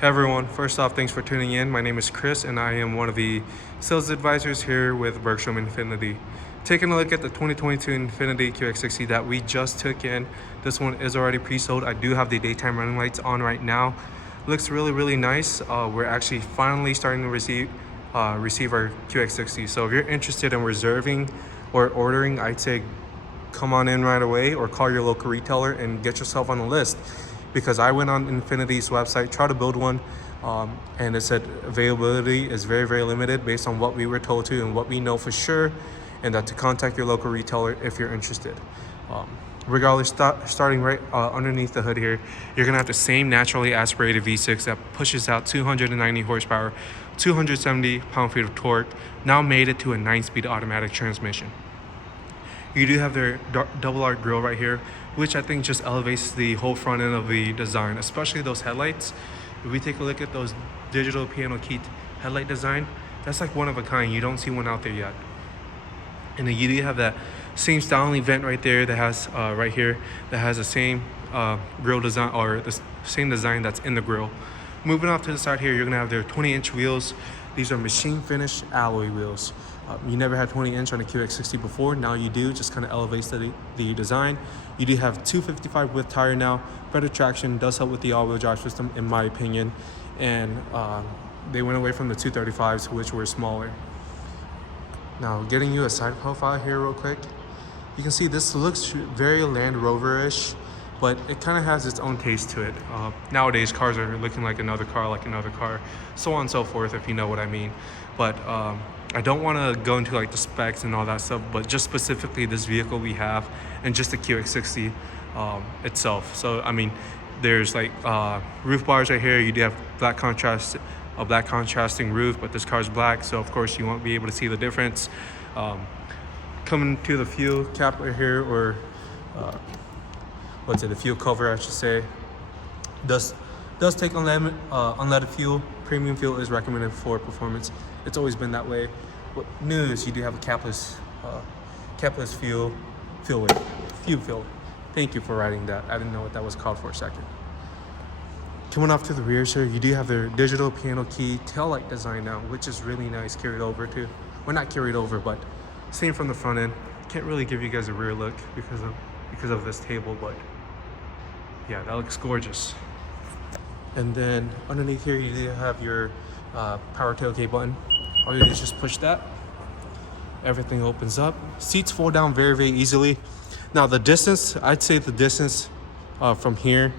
Hey everyone, first off, thanks for tuning in. My name is Chris and I am one of the sales advisors here with Bergstrom Infiniti. Taking a look at the 2022 Infiniti QX60 that we just took in. This one is already pre-sold. I do have the daytime running lights on right now. Looks really nice. We're actually finally starting to receive our QX60. So if you're interested in reserving or ordering, I'd say come on in right away or call your local retailer and get yourself on the list, because I went on Infiniti's website, tried to build one, and it said availability is very limited based on what we were told to and what we know for sure, and that to contact your local retailer if you're interested. Regardless, starting right underneath the hood here, you're gonna have the same naturally aspirated V6 that pushes out 290 horsepower, 270 pound-feet of torque, now made it to a 9-speed automatic transmission. You do have their double arc grille right here, which I think just elevates the whole front end of the design, especially those headlights. If we take a look at those digital piano key headlight design, that's like one of a kind. You don't see one out there yet. And then you do have that same styling vent right there that has right here that has the same grille design, or the same design that's in the grille. Moving off to the side here, you're gonna have their 20-inch wheels. These are machine finished alloy wheels. You never had 20-inch on a QX60 before. Now you do. Just kind of elevates the design. You do have 255 width tire now. Better traction, does help with the all-wheel drive system in my opinion. And they went away from the 235s, which were smaller. Now getting you a side profile here real quick. You can see this looks very Land Rover-ish, but it kind of has its own taste to it. Nowadays, cars are looking like another car, so on and so forth, if you know what I mean. But I don't want to go into like the specs and all that stuff, but just specifically this vehicle we have and just the QX60 itself. So, I mean, there's like roof bars right here. You do have a black contrasting roof, but this car's black, so of course you won't be able to see the difference. Coming to the fuel cap right here, or the fuel cover I should say, does take unleaded fuel. Premium fuel is recommended for performance. It's always been that way. What new is you do have a capless fuel fill. Thank you for writing that. I didn't know what that was called for a second. Coming off to the rear here, you do have their digital piano key taillight design now, which is really nice. Carried over too. Well, not carried over, but same from the front end. Can't really give you guys a rear look because of this table, but yeah, that looks gorgeous. And then underneath here, you do have your power tailgate button. All you do is just push that. Everything opens up. Seats fold down very easily. Now the distance, I'd say the distance from here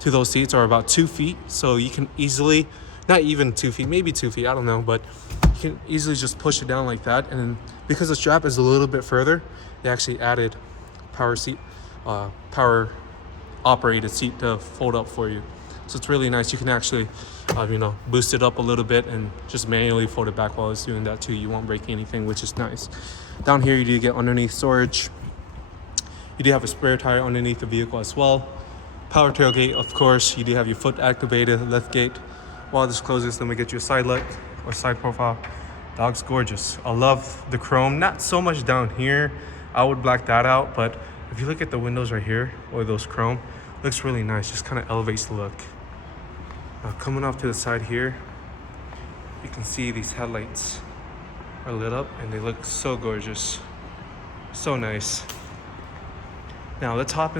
to those seats are about 2 feet. So you can easily, not even 2 feet, maybe 2 feet, I don't know, but you can easily just push it down like that. And then because the strap is a little bit further, they actually added power operated seat to fold up for you. So it's really nice. You can actually, boost it up a little bit and just manually fold it back while it's doing that too. You won't break anything, which is nice. Down here, you do get underneath storage. You do have a spare tire underneath the vehicle as well. Power tailgate, of course. You do have your foot activated lift gate. While this closes, let me get you a side look or side profile. Dog's gorgeous. I love the chrome. Not so much down here. I would black that out, but if you look at the windows right here, or those chrome, looks really nice. Just kind of elevates the look. Now coming off to the side here, you can see these headlights are lit up and they look so gorgeous. So nice. Now let's hop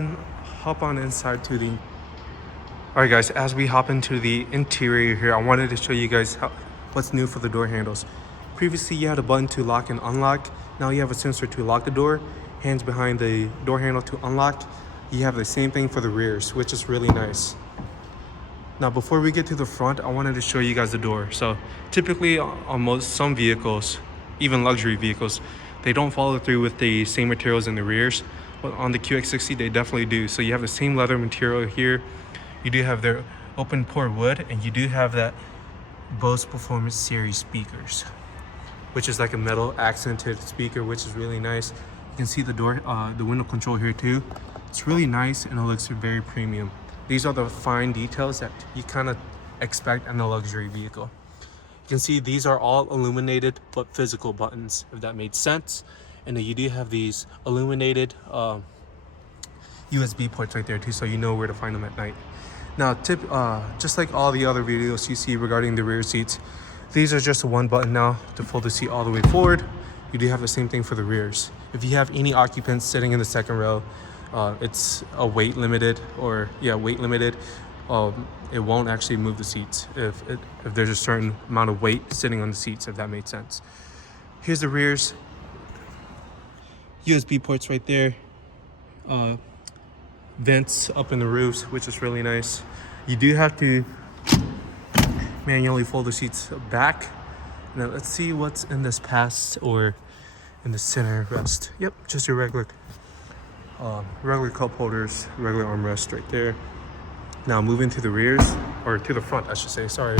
on inside to the... Alright guys, as we hop into the interior here, I wanted to show you guys what's new for the door handles. Previously you had a button to lock and unlock. Now you have a sensor to lock the door, hands behind the door handle to unlock. You have the same thing for the rears, which is really nice. Now before we get to the front, I wanted to show you guys the door. So typically on some vehicles, even luxury vehicles, they don't follow through with the same materials in the rears, but on the QX60 they definitely do. So you have the same leather material here. You do have their open pore wood, and you do have that Bose Performance Series speakers, which is like a metal accented speaker, which is really nice. You can see the door, the window control here too. It's really nice and it looks very premium. These are the fine details that you kind of expect in a luxury vehicle. You can see these are all illuminated but physical buttons, if that made sense. And then you do have these illuminated USB ports right there too, so you know where to find them at night. Now, just like all the other videos you see regarding the rear seats, these are just one button now to fold the seat all the way forward. You do have the same thing for the rears. If you have any occupants sitting in the second row, it's a weight limited, it won't actually move the seats if there's a certain amount of weight sitting on the seats, if that made sense. Here's the rears. USB ports right there. Vents up in the roofs, which is really nice. You do have to manually fold the seats back. Now let's see what's in this pass or in the center rest. Yep, just your regular cup holders, regular armrest right there. Now moving to the rears, or to the front I should say, sorry.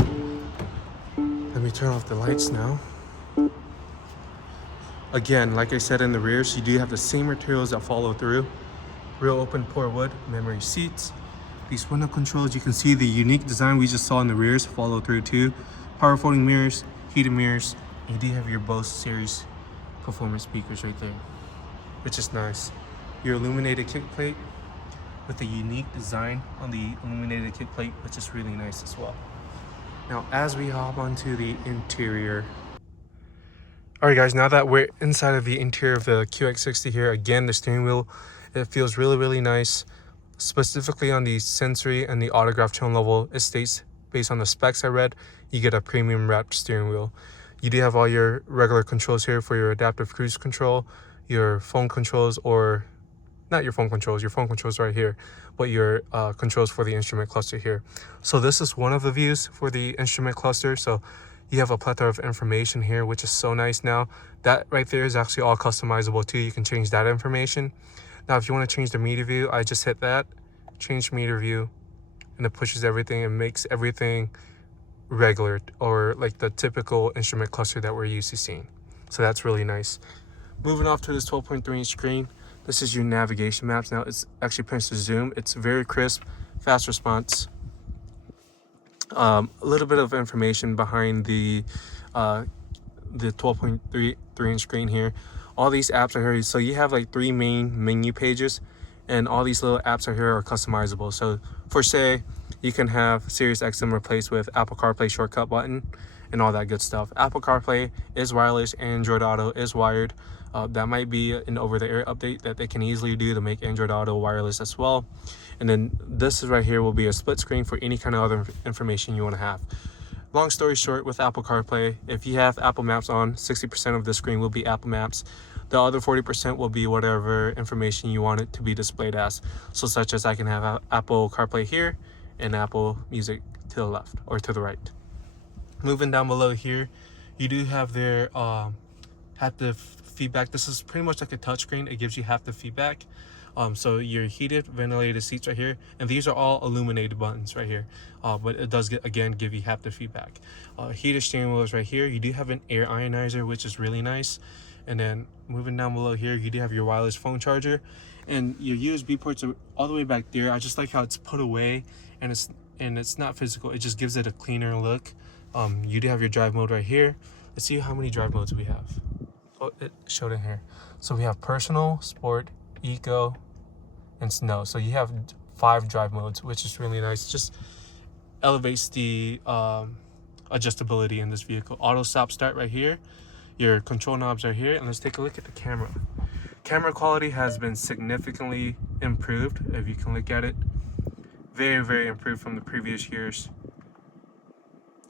Let me turn off the lights now. Again, like I said, in the rears, you do have the same materials that follow through. Real open pore wood, memory seats. These window controls, you can see the unique design we just saw in the rears follow through too. Power folding mirrors, heated mirrors. You do have your Bose series performance speakers right there, which is nice. Your illuminated kick plate with a unique design on the illuminated kick plate, which is really nice as well. Now, as we hop onto the interior. All right, guys, now that we're inside of the interior of the QX60 here, again, the steering wheel, it feels really, really nice. Specifically on the sensory and the autograph tone level, it states, based on the specs I read, you get a premium wrapped steering wheel. You do have all your regular controls here for your adaptive cruise control, your phone controls, or not your phone controls right here, but your controls for the instrument cluster here. So this is one of the views for the instrument cluster. So you have a plethora of information here, which is so nice now. That right there is actually all customizable too. You can change that information. Now, if you want to change the meter view, I just hit that, change meter view, and it pushes everything and makes everything regular, or like the typical instrument cluster that we're used to seeing. So that's really nice. Moving off to this 12.3-inch screen, this is your navigation maps. Now, it's actually pressed to zoom. It's very crisp, fast response. A little bit of information behind the 12.3-inch screen here. All these apps are here. So you have like 3 main menu pages, and all these little apps are here are customizable. So for say, you can have Sirius XM replaced with Apple CarPlay shortcut button and all that good stuff. Apple CarPlay is wireless, Android Auto is wired. That might be an over-the-air update that they can easily do to make Android Auto wireless as well. And then this is right here will be a split screen for any kind of other information you want to have. Long story short, with Apple CarPlay, if you have Apple Maps on, 60% of the screen will be Apple Maps. The other 40% will be whatever information you want it to be displayed as. So such as I can have Apple CarPlay here and Apple Music to the left or to the right. Moving down below here, you do have their haptic feedback. This is pretty much like a touchscreen. It gives you haptic feedback. So your heated, ventilated seats right here, and these are all illuminated buttons right here. But it does again give you haptic feedback. Heated steering wheel is right here. You do have an air ionizer, which is really nice. And then moving down below here, you do have your wireless phone charger, and your USB ports are all the way back there. I just like how it's put away, and it's not physical. It just gives it a cleaner look. You do have your drive mode right here. Let's see how many drive modes we have. Oh, it showed in here. So we have personal, sport, eco, and snow. So you have 5 drive modes, which is really nice. Just elevates the adjustability in this vehicle. Auto stop start right here. Your control knobs are here, and let's take a look at the camera. Camera quality has been significantly improved. If you can look at it, very, very improved from the previous years.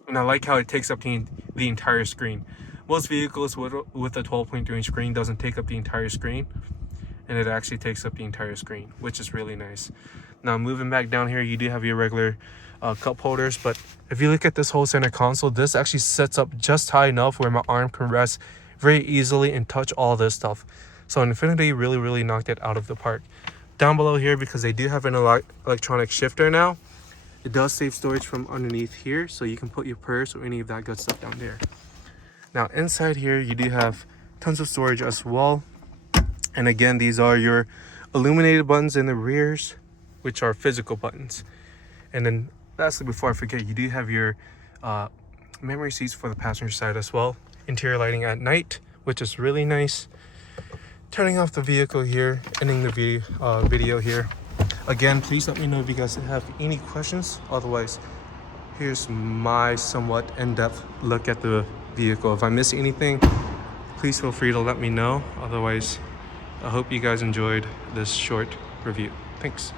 And I like how it takes up the entire screen. Most vehicles with a 12.3-inch screen doesn't take up the entire screen, and it actually takes up the entire screen, which is really nice. Now moving back down here, you do have your regular cup holders, but if you look at this whole center console, this actually sets up just high enough where my arm can rest very easily and touch all this stuff. So Infiniti really knocked it out of the park. Down below here, because they do have an electronic shifter now, it does save storage from underneath here, so you can put your purse or any of that good stuff down there. Now inside here, you do have tons of storage as well. And again, these are your illuminated buttons in the rears, which are physical buttons. And then lastly, before I forget, you do have your memory seats for the passenger side as well. Interior lighting at night, which is really nice. Turning off the vehicle here, ending the video here. Again, please let me know if you guys have any questions. Otherwise, here's my somewhat in-depth look at the vehicle. If I miss anything, please feel free to let me know. Otherwise, I hope you guys enjoyed this short review. Thanks.